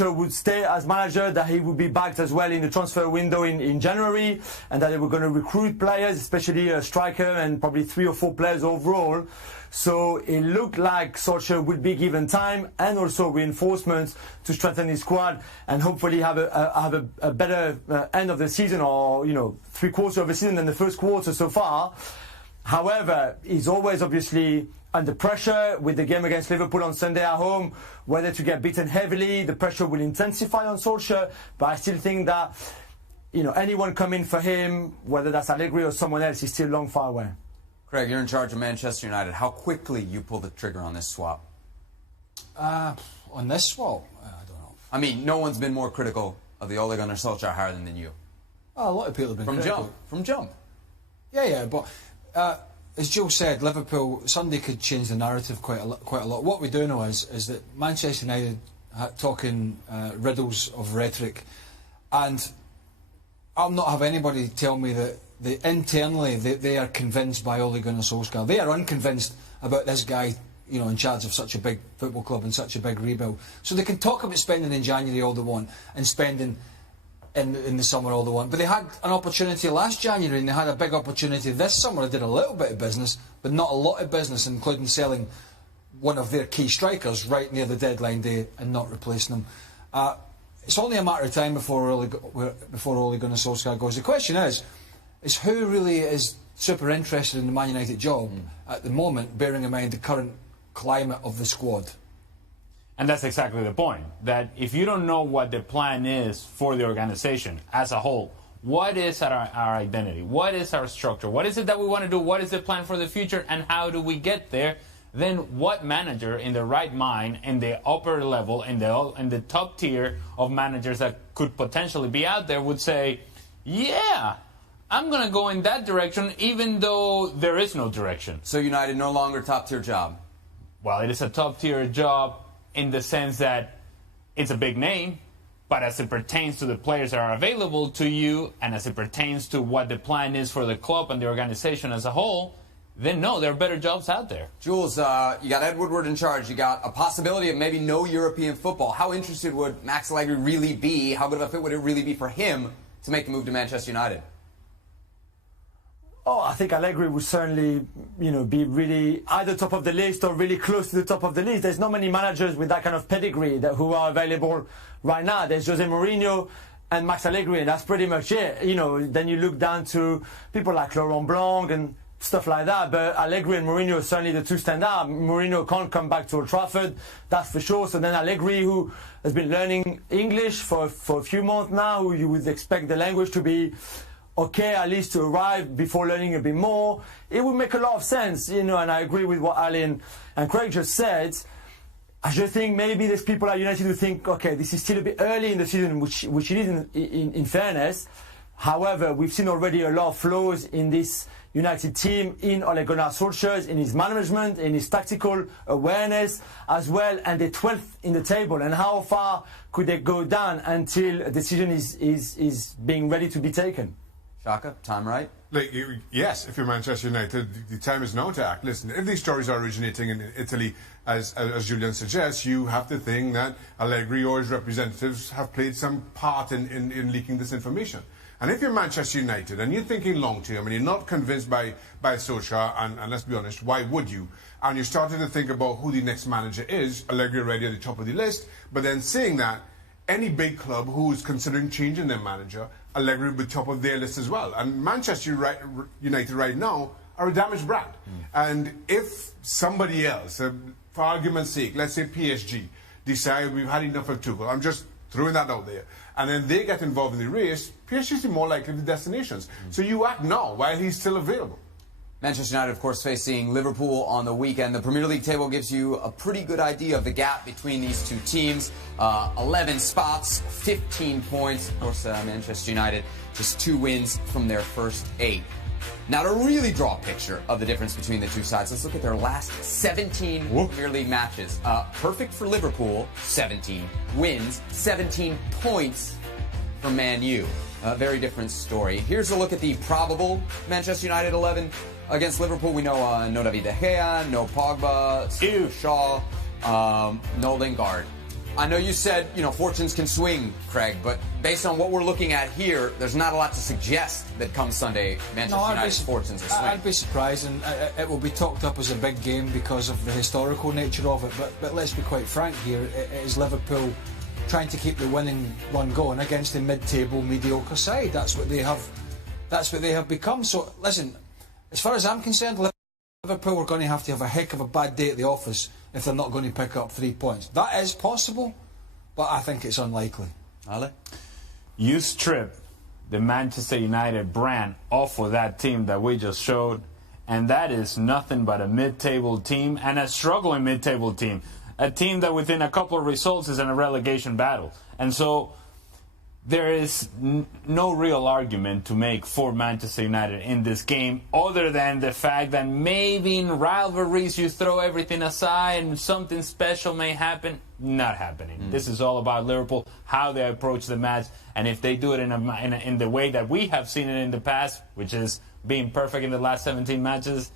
would stay as manager, that he would be backed as well in the transfer window in January, and that they were going to recruit players, especially a striker and probably 3 or 4 players overall. So it looked like Solskjaer would be given time and also reinforcements to strengthen his squad and hopefully have a better end of the season, or 3/4 of the season than the first quarter so far. However, he's always obviously under pressure with the game against Liverpool on Sunday at home, whether to get beaten heavily, the pressure will intensify on Solskjaer, but I still think that anyone coming for him, whether that's Allegri or someone else, is still long far away. Craig, you're in charge of Manchester United. How quickly you pull the trigger on this swap? On this swap? I don't know. I mean, no one's been more critical of the Ole Gunnar Solskjaer hire than you. Oh, a lot of people have been critical. From jump. Yeah, but as Joe said, Liverpool, Sunday could change the narrative quite a lot. What we do know is that Manchester United talking riddles of rhetoric, and I'll not have anybody tell me that internally they are convinced by Ole Gunnar Solskjaer. They are unconvinced about this guy, in charge of such a big football club and such a big rebuild. So they can talk about spending in January all they want and spending in the summer all they want. But they had an opportunity last January and they had a big opportunity this summer. They did a little bit of business, but not a lot of business, including selling one of their key strikers right near the deadline day and not replacing them. It's only a matter of time before Ole Gunnar Solskjaer goes. The question is who really is super interested in the Man United job at the moment, bearing in mind the current climate of the squad. And that's exactly the point, that if you don't know what the plan is for the organization as a whole, what is our identity, what is our structure, what is it that we want to do, what is the plan for the future, and how do we get there, then what manager in the right mind, in the upper level, in the top tier of managers that could potentially be out there would say, yeah, I'm going to go in that direction even though there is no direction. So United no longer top-tier job? Well, it is a top-tier job in the sense that it's a big name, but as it pertains to the players that are available to you and as it pertains to what the plan is for the club and the organization as a whole, then no, there are better jobs out there. Jules, you got Ed Woodward in charge. You got a possibility of maybe no European football. How interested would Max Allegri really be? How good of a fit would it really be for him to make the move to Manchester United? Oh, I think Allegri would certainly, be really either top of the list or really close to the top of the list. There's not many managers with that kind of pedigree who are available right now. There's Jose Mourinho and Max Allegri, and that's pretty much it. Then you look down to people like Laurent Blanc and stuff like that. But Allegri and Mourinho are certainly the two stand out. Mourinho can't come back to Old Trafford, that's for sure. So then Allegri, who has been learning English for a few months now, who you would expect the language to be okay, at least to arrive before learning a bit more. It would make a lot of sense, and I agree with what Alan and Craig just said. I just think maybe there's people at United who think, okay, this is still a bit early in the season, which it is in fairness. However, we've seen already a lot of flaws in this United team, in Ole Gunnar Solskjaer, in his management, in his tactical awareness as well, and they're 12th in the table. And how far could they go down until a decision is being ready to be taken? Shaka, time right? Yes, if you're Manchester United, the time is now to act. Listen, if these stories are originating in Italy, as Julian suggests, you have to think that Allegri or his representatives have played some part in leaking this information. And if you're Manchester United and you're thinking long-term and you're not convinced by Solskjaer, and let's be honest, why would you? And you're starting to think about who the next manager is, Allegri already at the top of the list, but then saying that any big club who is considering changing their manager, Allegri will be top of their list as well. And Manchester United right now are a damaged brand. And if somebody else, for argument's sake, let's say PSG, decide we've had enough of Tuchel, I'm just throwing that out there, and then they get involved in the race, PSG is more likely the destinations. So you act now while he's still available. Manchester United, of course, facing Liverpool on the weekend. The Premier League table gives you a pretty good idea of the gap between these two teams. 11 spots, 15 points. Of course, Manchester United, just 2 wins from their first 8. Now, to really draw a picture of the difference between the two sides, let's look at their last 17 Premier League matches. Perfect for Liverpool, 17 wins, 17 points for Man U. Very different story. Here's a look at the probable Manchester United 11 against Liverpool. We know no David De Gea, no Pogba, Shaw, no Lingard. I know you said, fortunes can swing, Craig, but based on what we're looking at here, there's not a lot to suggest that come Sunday, Manchester United's fortunes will swing. I'd be surprised, and it will be talked up as a big game because of the historical nature of it. But let's be quite frank here. It is Liverpool trying to keep the winning run going against a mid-table, mediocre side. That's what they have. That's what they have become. So listen, as far as I'm concerned, Liverpool are going to have a heck of a bad day at the office if they're not going to pick up 3 points. That is possible, but I think it's unlikely. Ale? You strip the Manchester United brand off of that team that we just showed, and that is nothing but a mid-table team and a struggling mid-table team. A team that within a couple of results is in a relegation battle. And so there is no real argument to make for Manchester United in this game other than the fact that maybe in rivalries you throw everything aside and something special may happen. Not happening. This is all about Liverpool, how they approach the match, and if they do it in the way that we have seen it in the past, which is being perfect in the last 17 matches,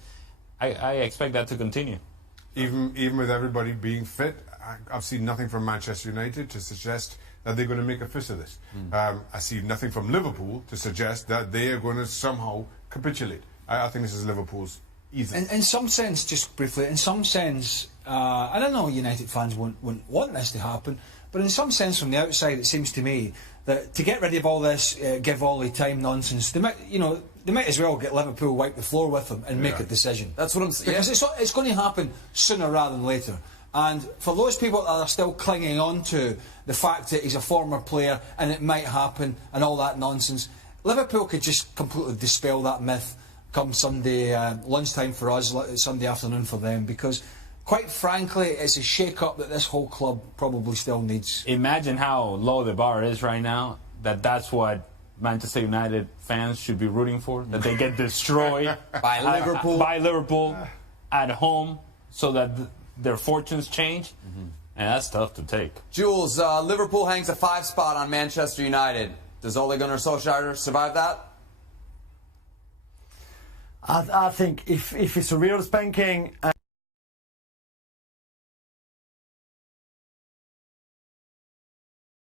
I expect that to continue. Even with everybody being fit, I've seen nothing from Manchester United to suggest that they're going to make a fist of this. I see nothing from Liverpool to suggest that they are going to somehow capitulate. I think this is Liverpool's easy. In some sense, just briefly, in some sense, I don't know, United fans wouldn't want this to happen, but in some sense from the outside it seems to me that to get rid of all this give all the time nonsense, they might as well get Liverpool wipe the floor with them and make a decision. That's what I'm saying. Because it's going to happen sooner rather than later. And for those people that are still clinging on to the fact that he's a former player and it might happen and all that nonsense, Liverpool could just completely dispel that myth come Sunday lunchtime for us, Sunday afternoon for them, because quite frankly it's a shake-up that this whole club probably still needs. Imagine how low the bar is right now, that's what Manchester United fans should be rooting for, that they get destroyed by Liverpool at home so that their fortunes change, and that's tough to take. Jules, Liverpool hangs a 5 spot on Manchester United. Does Ole Gunnar Solskjaer survive that? I think if it's a real spanking.